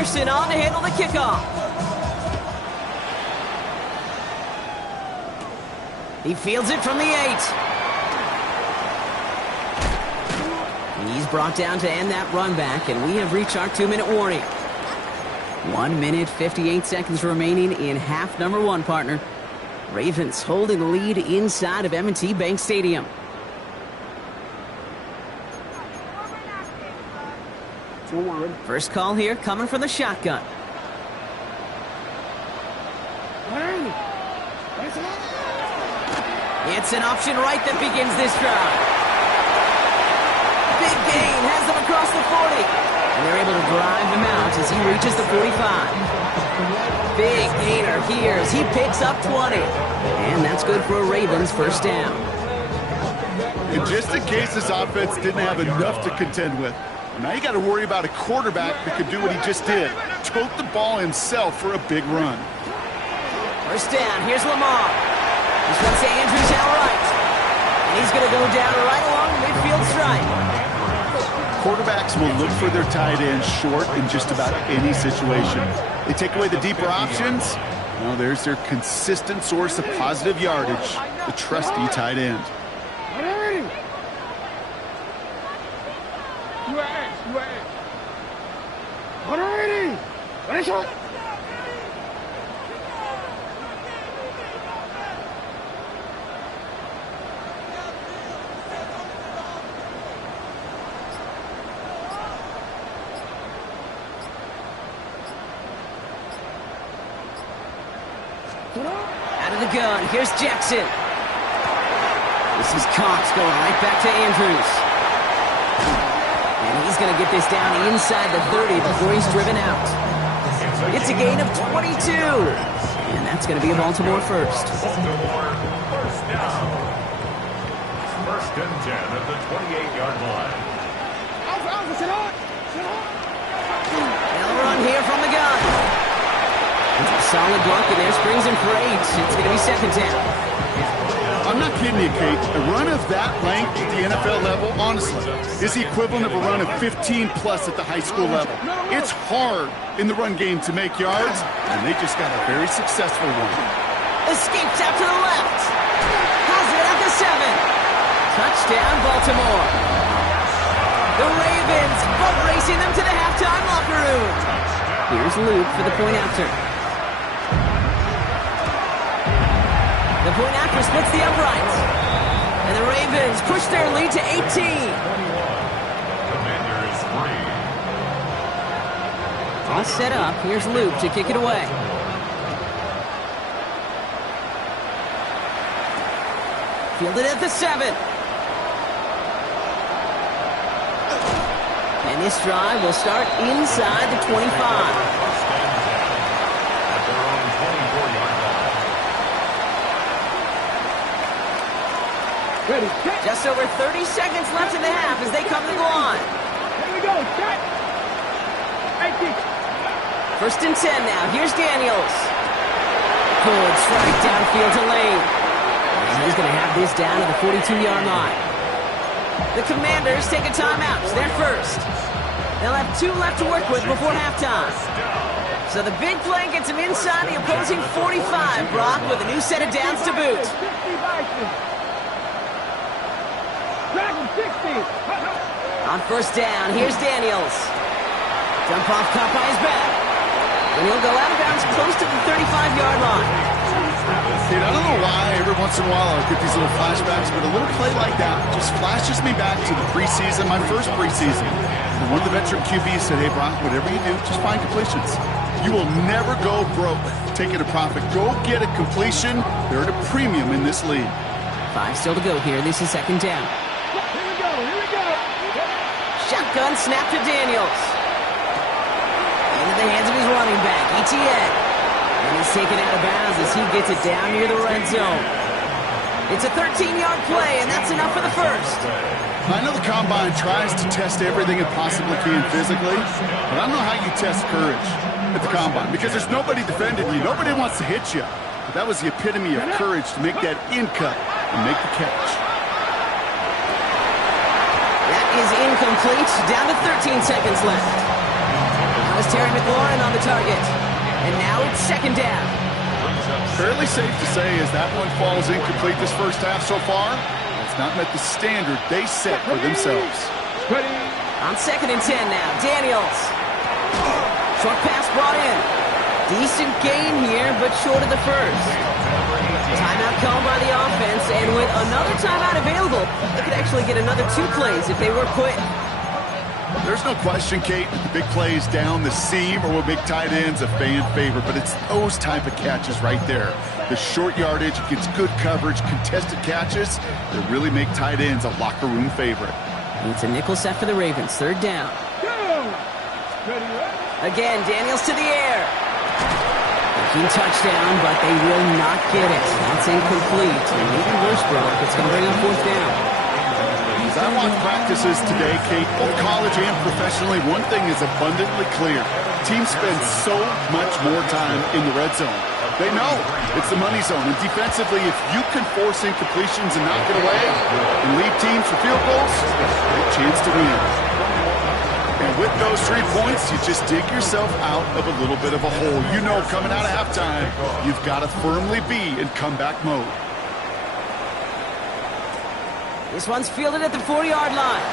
Pearson on to handle the kickoff. He fields it from the 8. He's brought down to end that run back, and we have reached our 2-minute warning. 1 minute, 58 seconds remaining in half number 1, partner. Ravens holding the lead inside of M&T Bank Stadium. First call here coming from the shotgun. It's an option right that begins this drive. Big gain has them across the 40. And they're able to drive him out as he reaches the 45. Big gainer here as he picks up 20. And that's good for a Ravens first down. And just in case this offense didn't have enough to contend with, now you got to worry about a quarterback that could do what he just did. Tote the ball himself for a big run. First down, here's Lamar. This one's to Andrews out right. And he's going to go down right along the midfield stripe. Quarterbacks will look for their tight end short in just about any situation. They take away the deeper options. Well, there's their consistent source of positive yardage, the trusty tight end. Out of the gun, here's Jackson. This is Cox going right back to Andrews. And he's going to get this down inside the 30 before he's driven out. It's a gain of 22. And that's going to be a Baltimore first. First down. First and 10 at the 28-yard line. They'll run here from the gun. It's a solid block, and there springs him for 8. It's going to be second down. I'm not kidding you, Kate. A run of that length at the NFL level, honestly, is the equivalent of a run of 15-plus at the high school level. It's hard in the run game to make yards, and they just got a very successful one. Escapes out to the left. Has it at the 7. Touchdown, Baltimore. The Ravens boat racing them to the halftime locker room. Here's Luke for the point after. The point after splits the uprights. And the Ravens push their lead to 18. Commanders 3. All set up. Here's Luke to kick it away. Fielded at the 7. And this drive will start inside the 25. Just over 30 seconds left in the half as they come to the line. Here we go. Set. First and 10 now. Here's Daniels. Good strike downfield to Lane. And he's going to have this down to the 42-yard line. The Commanders take a timeout. It's their first. They'll have 2 left to work with before halftime. So the big play gets him inside the opposing 45, Brock, with a new set of downs to boot. On first down, here's Daniels. Dump off caught by his back. And he'll go out of bounds close to the 35-yard line. Dude, I don't know why every once in a while I get these little flashbacks, but a little play like that just flashes me back to the preseason, my first preseason. And one of the veteran QBs said, hey, Brock, whatever you do, just find completions. You will never go broke taking a profit. Go get a completion. They're at a premium in this league. 5 still to go here. This is second down. Shotgun snap to Daniels. Into the hands of his running back, Etienne. And he's taken out of bounds as he gets it down near the red zone. It's a 13-yard play, and that's enough for the first. I know the Combine tries to test everything it possibly can physically, but I don't know how you test courage at the Combine because there's nobody defending you. Nobody wants to hit you. But that was the epitome of courage to make that in cut and make the catch. That is incomplete. Down to 13 seconds left. Now was Terry McLaurin on the target. And now it's second down. Fairly safe to say as that one falls incomplete this first half so far, it's not met the standard they set for themselves. On 2nd and 10 now, Daniels. Short pass brought in. Decent gain here, but short of the first. Timeout called by the offense, and with another timeout available, they could actually get another 2 plays if they were quick. There's no question, Kate, that the big plays down the seam or with big tight ends a fan favorite, but it's those type of catches right there. The short yardage against good coverage, contested catches that really make tight ends a locker room favorite. It's a nickel set for the Ravens, 3rd down. Again, Daniels to the air. Looking touchdown, but they will not get it. That's incomplete. And even worse, Brock, it's going to bring up 4th down. As I watch practices today, Kate, both college and professionally, one thing is abundantly clear. Teams spend so much more time in the red zone. They know it's the money zone. And defensively, if you can force incompletions and knock it away and leave teams for field goals, a chance to win. And with those 3 points, you just dig yourself out of a little bit of a hole. You know coming out of halftime, you've got to firmly be in comeback mode. This one's fielded at the 40-yard line.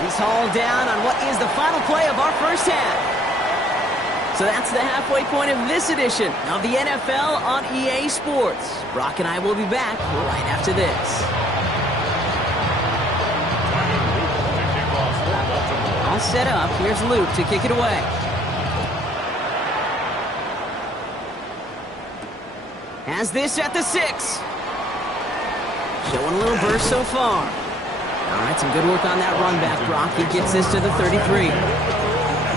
He's hauled down on what is the final play of our first half. So that's the halfway point of this edition of the NFL on EA Sports. Brock and I will be back right after this. All set up. Here's Luke to kick it away. Has this at the 6. Showing a little burst so far. All right, some good work on that run back, Brock. He gets this to the 33.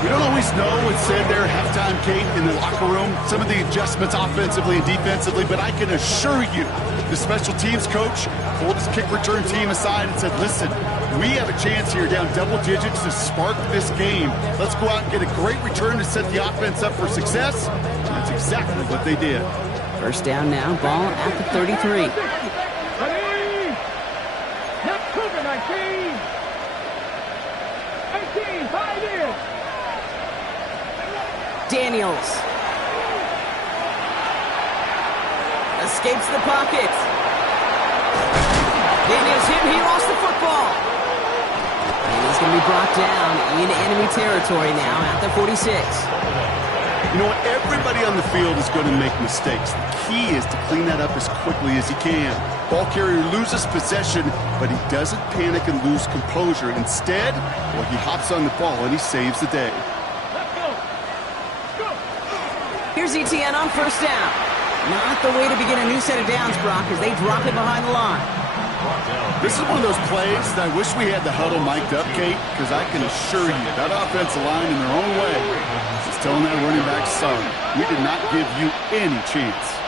We don't always know what's said there at halftime, Kate, in the locker room. Some of the adjustments offensively and defensively, but I can assure you the special teams coach pulled his kick return team aside and said, listen, we have a chance here down double digits to spark this game. Let's go out and get a great return to set the offense up for success. And that's exactly what they did. First down now, ball at the 33. Daniels. Escapes the pocket. Daniels hit, he lost the football. And he's going to be brought down in enemy territory now at the 46. You know what? Everybody on the field is going to make mistakes. The key is to clean that up as quickly as he can. Ball carrier loses possession, but he doesn't panic and lose composure. Instead, well, he hops on the ball and he saves the day. Here's ETN on first down. Not the way to begin a new set of downs, Brock, as they drop it behind the line. This is one of those plays that I wish we had the huddle mic'd up, Kate, because I can assure you that offensive line in their own way is telling that running back, sorry, we did not give you any chance.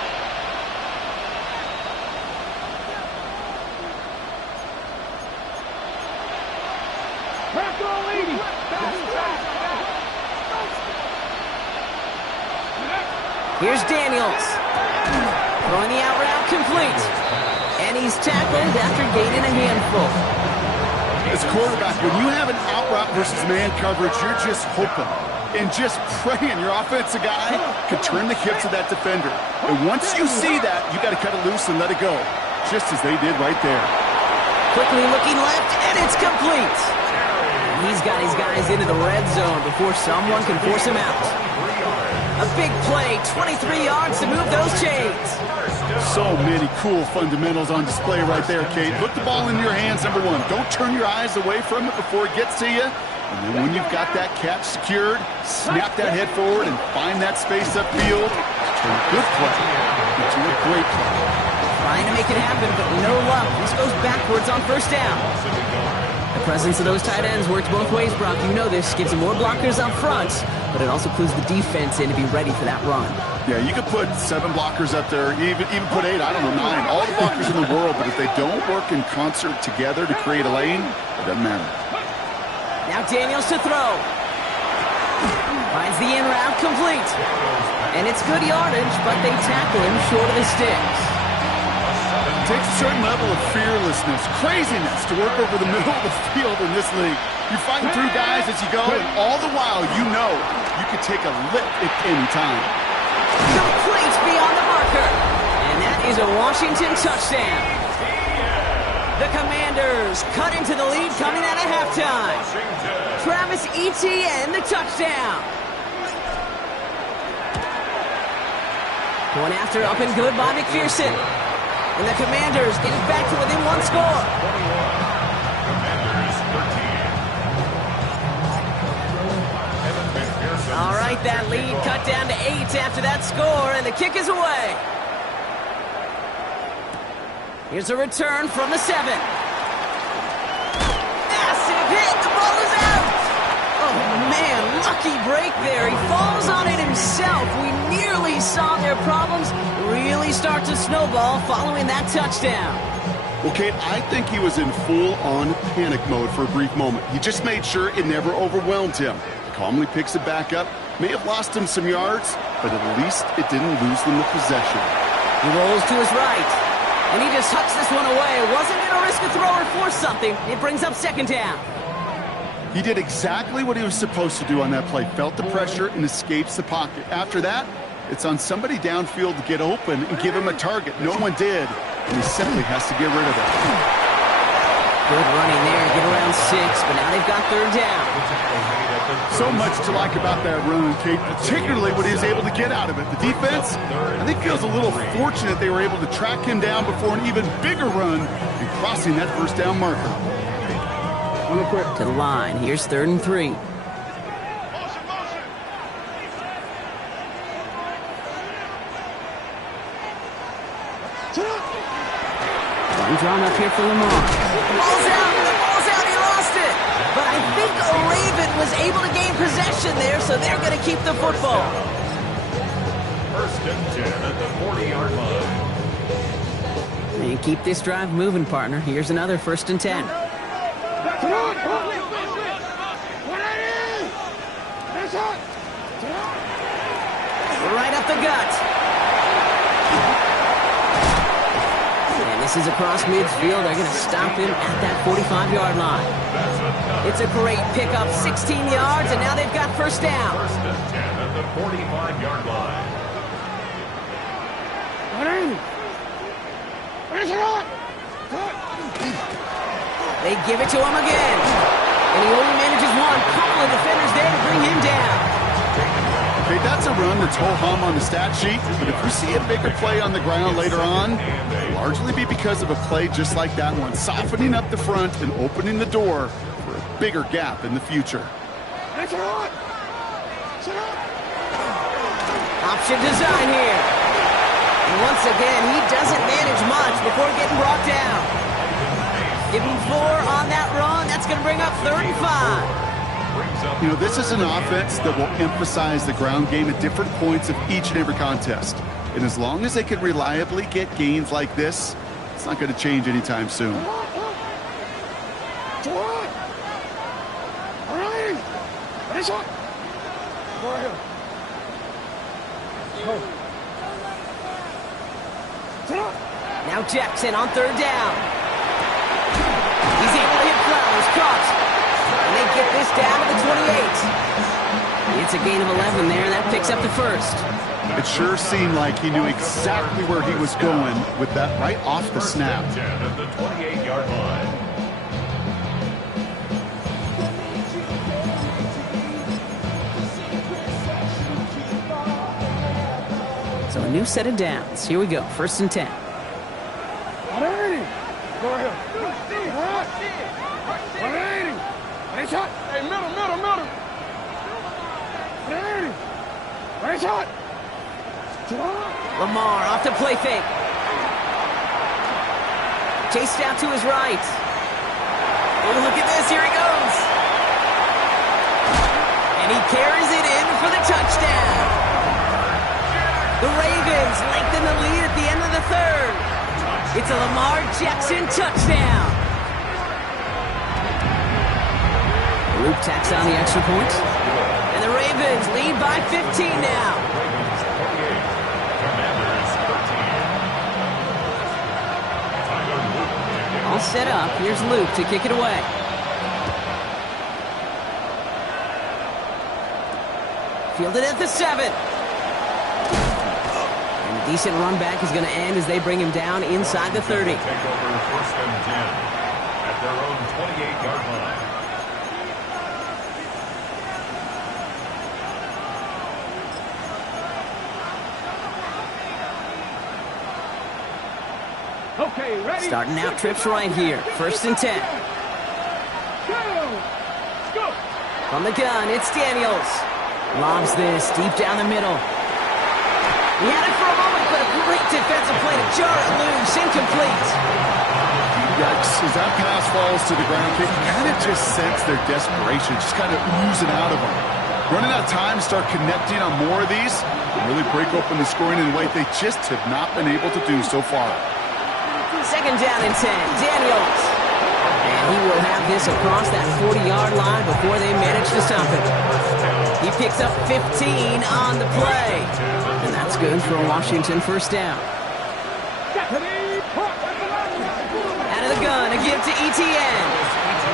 Here's Daniels. Throwing the out route complete. And he's tackled after gaining a handful. As a quarterback, when you have an out route versus man coverage, you're just hoping and just praying your offensive guy can turn the hips of that defender. And once you see that, you got to cut it loose and let it go, just as they did right there. Quickly looking left, and it's complete. He's got his guys into the red zone before someone can force him out. A big play, 23 yards to move those chains. So many cool fundamentals on display right there, Kate. Put the ball in your hands, number one. Don't turn your eyes away from it before it gets to you. And then when you've got that catch secured, snap that head forward and find that space upfield. Turn a good play into a great play. Trying to make it happen, but no luck. This goes backwards on first down. The presence of those tight ends works both ways, Brock. You know this. Gives them more blockers up front, but it also clues the defense in to be ready for that run. Yeah, you could put 7 blockers up there, even put 8, I don't know, 9. All the blockers in the world, but if they don't work in concert together to create a lane, it doesn't matter. Now Daniels to throw. Finds the in route complete. And it's good yardage, but they tackle him short of the sticks. It takes a certain level of fearlessness, craziness to work over the middle of the field in this league. You're fighting through guys as you go, and all the while you know you can take a lick at any time. Complete beyond the marker. And that is a Washington touchdown. The Commanders cut into the lead coming out of halftime. Travis Etienne, the touchdown. Going after up and good by McPherson. And the Commanders get it back to within one score. All right, that lead cut down to 8 after that score, and the kick is away. Here's a return from the 7. Massive hit, the ball is out. Oh man, lucky break there. He falls on it himself. We nearly saw their problems really start to snowball following that touchdown. Well, Kate, I think he was in full-on panic mode for a brief moment. He just made sure it never overwhelmed him. Calmly picks it back up. May have lost him some yards, but at least it didn't lose them the possession. He rolls to his right, and he just hucks this one away. Wasn't going to risk a throw or force something. It brings up second down. He did exactly what he was supposed to do on that play. Felt the pressure and escapes the pocket. After that, it's on somebody downfield to get open and give him a target. No one did, and he simply has to get rid of it. Good running there, get around 6, but now they've got third down. So much to like about that run, Kate, particularly what he was able to get out of it. The defense, I think, feels a little fortunate they were able to track him down before an even bigger run and crossing that first down marker. To the line, here's 3rd and 3. One drawn up here for Lamar. The ball's out, he lost it. But I think a Raven was able to gain possession there, so they're going to keep the football. 1st and 10 at the 40-yard line. And keep this drive moving, partner. Here's another 1st and 10. Right up the gut. And this is across midfield. They're going to stop him at that 45-yard line. It's a great pickup, 16 yards, and now they've got first down. 1st and 10 at the 45-yard line. They give it to him again. And he only manages one. Couple of defenders there to bring him down. Okay, that's a run that's ho-hum on the stat sheet, but if we see a bigger play on the ground later on, it'll largely be because of a play just like that one, softening up the front and opening the door for a bigger gap in the future. Option design here. And once again, he doesn't manage much before getting brought down. Give him 4 on that run. That's going to bring up 3rd and 5. You know, this is an offense that will emphasize the ground game at different points of each and every contest. And as long as they can reliably get gains like this, it's not going to change anytime soon. Now Jackson on 3rd down. He's able to hit Flowers, caught. And they get this down to the 28. It's a gain of 11 there. That picks up the 1st. It sure seemed like he knew exactly where he was going with that right off the snap. 10 at the 28-yard line. So a new set of downs. Here we go. 1st and 10. Hey, middle. Lamar off to play fake. Chased out to his right. Oh, look at this. Here he goes. And he carries it in for the touchdown. The Ravens lengthen the lead at the end of the 3rd. It's a Lamar Jackson touchdown. Luke tacks on the extra point. And the Ravens lead by 15 now. All set up. Here's Luke to kick it away. Fielded at the 7. And a decent run back is going to end as they bring him down inside the 30. Take over 1st and 10 at their own 28-yard line. Okay, ready? Starting out trips right here. 1st and 10. Go! From the gun, it's Daniels. Lobs this deep down the middle. He had it for a moment, but a great defensive play to jar it loose. Incomplete. Yikes, as that pass falls to the ground, you kind of just sense their desperation, just kind of oozing out of them. Running out of time, start connecting on more of these, and really break open the scoring in a way they just have not been able to do so far. 2nd down and 10. Daniels. And he will have this across that 40-yard line before they manage to stop it. He picks up 15 on the play. And that's good for a Washington 1st down. Out of the gun, a give to Etienne.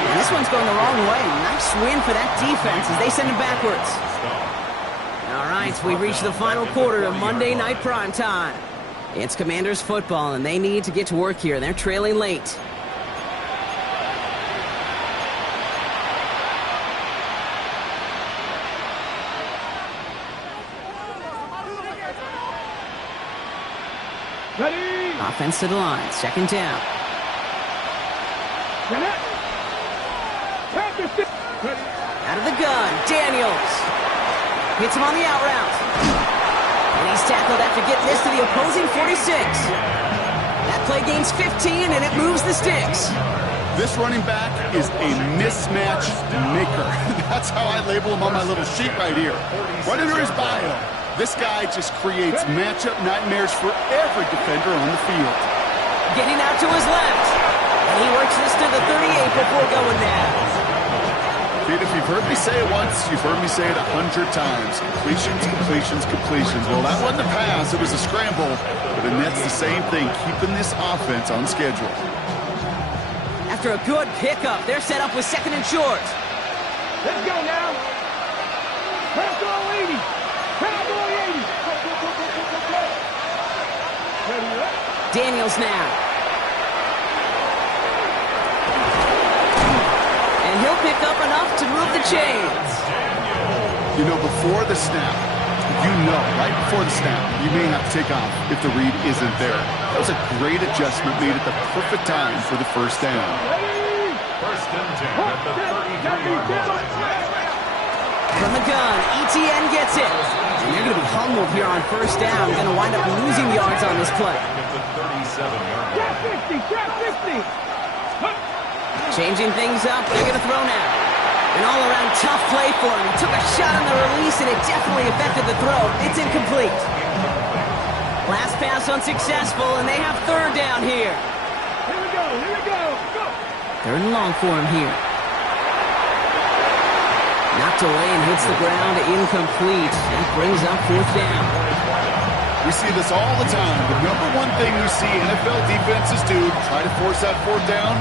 And this one's going the wrong way. Nice win for that defense as they send him backwards. All right, we reach the final quarter of Monday Night Primetime. It's Commanders football, and they need to get to work here. They're trailing late. Ready? Offense to the line. 2nd down. Out of the gun. Daniels. Hits him on the out route. And he's tackled after getting this to the opposing 46. That play gains 15, and it moves the sticks. This running back is a mismatch maker. That's how I label him on my little sheet right here. Right under his bio. This guy just creates matchup nightmares for every defender on the field. Getting out to his left. And he works this to the 38 before going down. Pete, if you've heard me say it once, you've heard me say it 100 times. Completions, completions, completions. Well, that wasn't a pass. It was a scramble. But the net's the same thing, keeping this offense on schedule. After a good pickup, they're set up with 2nd and short. Let's go now. Cowboy 80. Cowboy 80. Daniels now. And he'll pick up enough to move the chains. You know, before the snap, right before the snap, you may have to take off if the read isn't there. That was a great adjustment made at the perfect time for the 1st down. 1st and 10 at the 33-yard line. From the gun, Etienne gets it. And they're going to be humbled here on 1st down. Going to wind up losing yards on this play. At the 37-yard line. Trap 50. Changing things up, they're going to throw now. An all-around tough play for him. He took a shot on the release, and it definitely affected the throw. It's incomplete. Last pass unsuccessful, and they have 3rd down here. Here we go. Go. 3rd and long for him here. Knocked away and hits the ground, incomplete. That brings up 4th down. We see this all the time. The number one thing we see NFL defenses do to try to force that 4th down,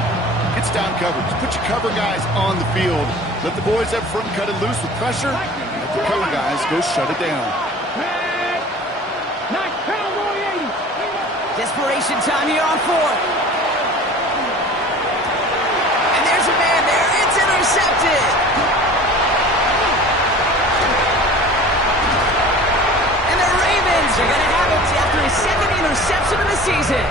it's down coverage. Put your cover guys on the field. Let the boys up front cut it loose with pressure. Let the cover guys go shut it down. Nice Cowboy 80. Desperation time here on 4th. And there's a man there. It's intercepted. And the Ravens are going to have it after his 2nd interception of the season.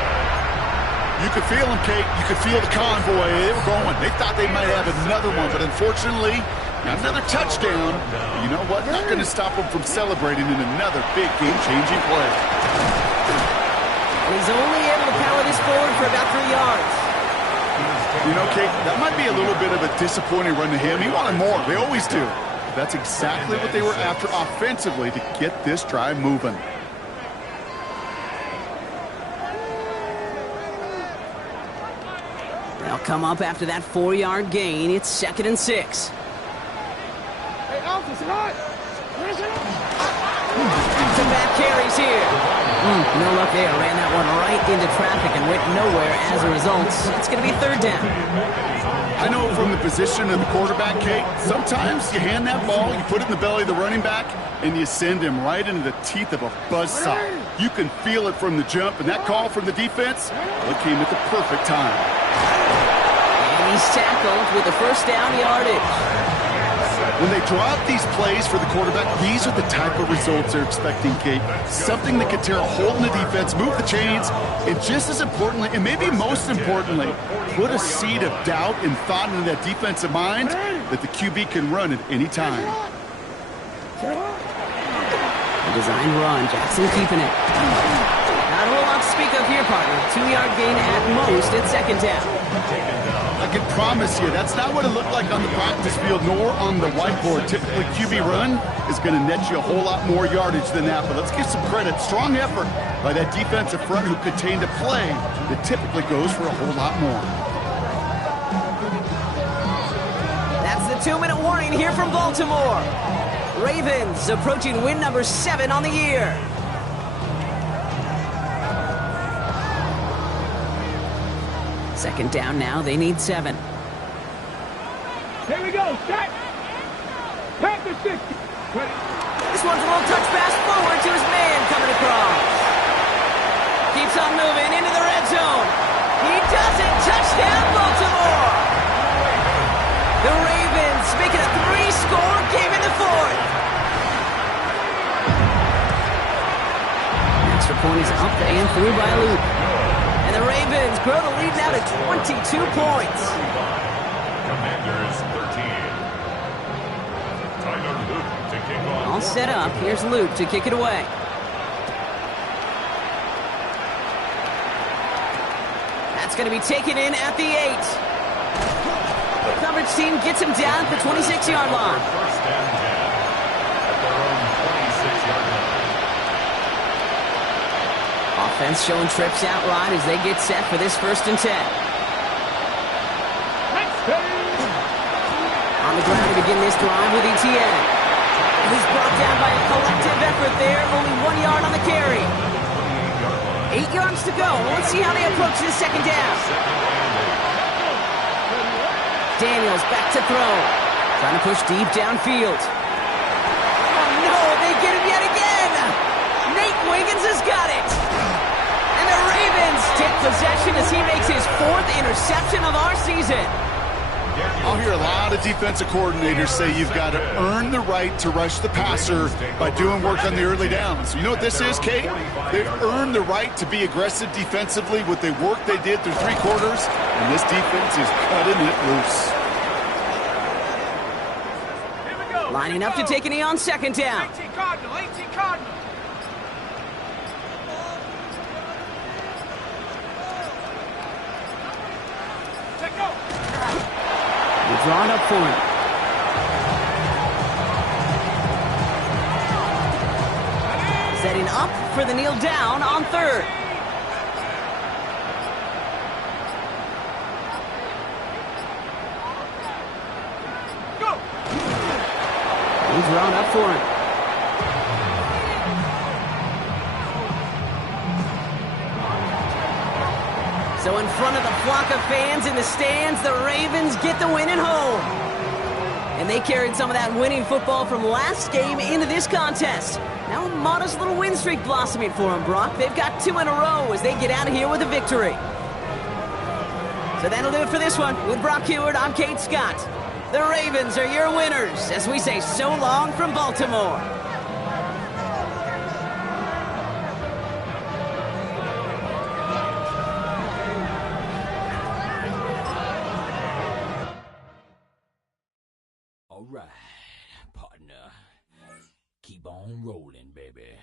You could feel them, Kate. You could feel the convoy. They were going. They thought they might have another one, but unfortunately, not another touchdown. But you know what? Not going to stop them from celebrating in another big game-changing play. And he's only able to power this forward for about 3 yards. You know, Kate, that might be a little bit of a disappointing run to him. He wanted more. They always do. But that's exactly what they were after offensively to get this drive moving. They'll come up after that 4-yard gain. It's 2nd and 6. Hey, Alpha's hot. Back-to-back carries here. No luck there. Ran that one right into traffic and went nowhere as a result. It's going to be third down. I know from the position of the quarterback, Kate, sometimes you hand that ball, you put it in the belly of the running back, and you send him right into the teeth of a buzzsaw. You can feel it from the jump, and that call from the defense, well, it came at the perfect time. And he's tackled with the first down yardage. When they draw up these plays for the quarterback, these are the type of results they're expecting, Kate. Something that could tear a hole in the defense, move the chains, and just as importantly, and maybe most importantly, put a seed of doubt and thought into that defensive mind that the QB can run at any time. The design run, Jackson keeping it. Not a whole lot to speak of here, partner. 2-yard gain at most at second down. I can promise you, that's not what it looked like on the practice field nor on the whiteboard. Typically, QB run is going to net you a whole lot more yardage than that. But let's give some credit. Strong effort by that defensive front who contained a play that typically goes for a whole lot more. That's the 2-minute warning here from Baltimore. Ravens approaching win number 7 on the year. Second down now, they need 7. Here we go, set. Pack the 60. This one's a little touch pass forward to his man coming across. Keeps on moving into the red zone. He does it. Touchdown, Baltimore. The Ravens making a 3-score game in the fourth. Extra point is up and through by Luke. And the Ravens grow the lead now to 22 points. Commanders 13. Tyler Luke to kick off. All set up. Here's Luke to kick it away. That's going to be taken in at the 8. The coverage team gets him down at the 26-yard line. First and 10 at their own 26-yard line. Offense showing trips out right as they get set for this 1st and 10. On the ground to begin this drive with Etienne. He's brought down by a collective effort there. Only 1 yard on the carry. 8 yards to go. Let's see how they approach this second down. Daniels back to throw. Trying to push deep downfield. Oh no, they get him yet again. Nate Wiggins has got it. And the Ravens take possession as he makes his 4th interception of our season. I'll hear a lot of defensive coordinators say you've got to earn the right to rush the passer by doing work on the early downs. You know what this is, Kate? They've earned the right to be aggressive defensively with the work they did through 3 quarters, and this defense is cutting it loose. Lining up to take a knee on second down. 18 Cardinal, 18 Cardinal. We're drawn up for him. Setting up for the kneel down on 3rd. Go. We're drawn up for him. So in front of the flock of fans in the stands, the Ravens get the win at home. And they carried some of that winning football from last game into this contest. Now a modest little win streak blossoming for them, Brock. They've got 2 in a row as they get out of here with a victory. So that'll do it for this one. With Brock Heward, I'm Kate Scott. The Ravens are your winners as we say so long from Baltimore. All right, partner. Keep on rolling, baby.